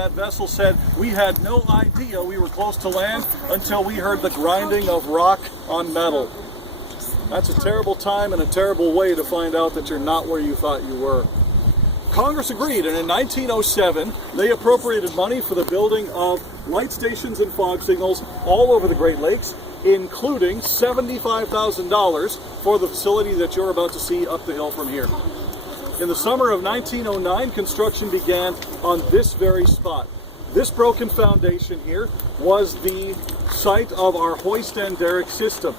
that vessel said, "We had no idea we were close to land until we heard the grinding of rock on metal." That's a terrible time and a terrible way to find out that you're not where you thought you were. Congress agreed, and in 1907, they appropriated money for the building of light stations and fog signals all over the Great Lakes, including $75,000 for the facility that you're about to see up the hill from here. In the summer of 1909, construction began on this very spot. This broken foundation here was the site of our hoist and derrick system.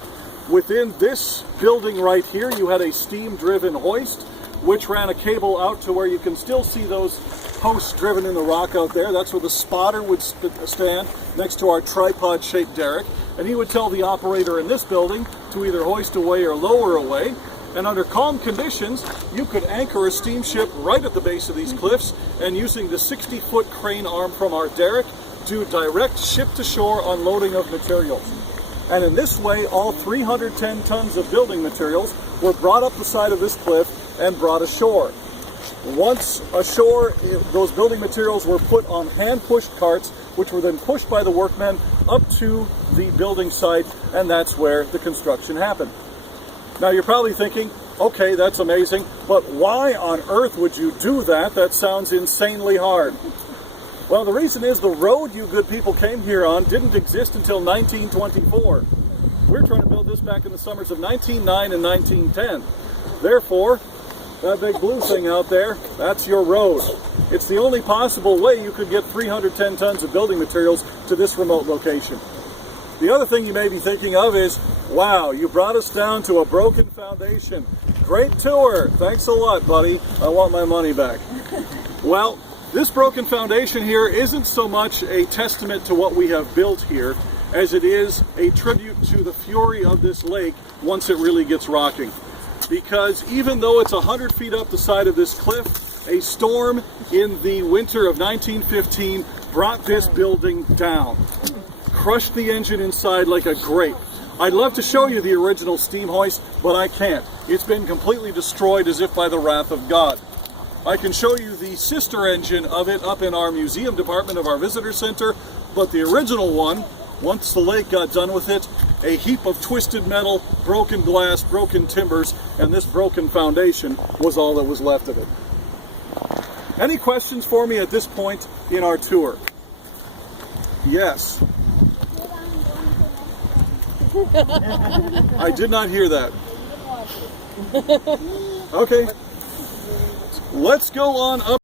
Within this building right here, you had a steam-driven hoist, which ran a cable out to where you can still see those posts driven in the rock out there. That's where the spotter would stand next to our tripod-shaped derrick, and he would tell the operator in this building to either hoist away or lower away. And under calm conditions, you could anchor a steamship right at the base of these cliffs, and using the 60-foot crane arm from our derrick, do direct ship-to-shore unloading of materials. And in this way, all 310 tons of building materials were brought up the side of this cliff and brought ashore. Once ashore, those building materials were put on hand-pushed carts, which were then pushed by the workmen up to the building site, and that's where the construction happened. Now you're probably thinking, okay, that's amazing, but why on earth would you do that? That sounds insanely hard. Well, the reason is the road you good people came here on didn't exist until 1924. We're trying to build this back in the summers of 1909 and 1910. Therefore, that big blue thing out there, that's your road. It's the only possible way you could get 310 tons of building materials to this remote location. The other thing you may be thinking of is, wow, you brought us down to a broken foundation. Great tour. Thanks a lot, buddy. I want my money back. Well, this broken foundation here isn't so much a testament to what we have built here as it is a tribute to the fury of this lake once it really gets rocking. Because even though it's 100 feet up the side of this cliff, a storm in the winter of 1915 brought this building down. Crushed the engine inside like a grape. I'd love to show you the original steam hoist, but I can't. It's been completely destroyed as if by the wrath of God. I can show you the sister engine of it up in our museum department of our visitor center, but the original one, once the lake got done with it, a heap of twisted metal, broken glass, broken timbers, and this broken foundation was all that was left of it. Any questions for me at this point in our tour? Yes. I did not hear that. Okay. Let's go on up.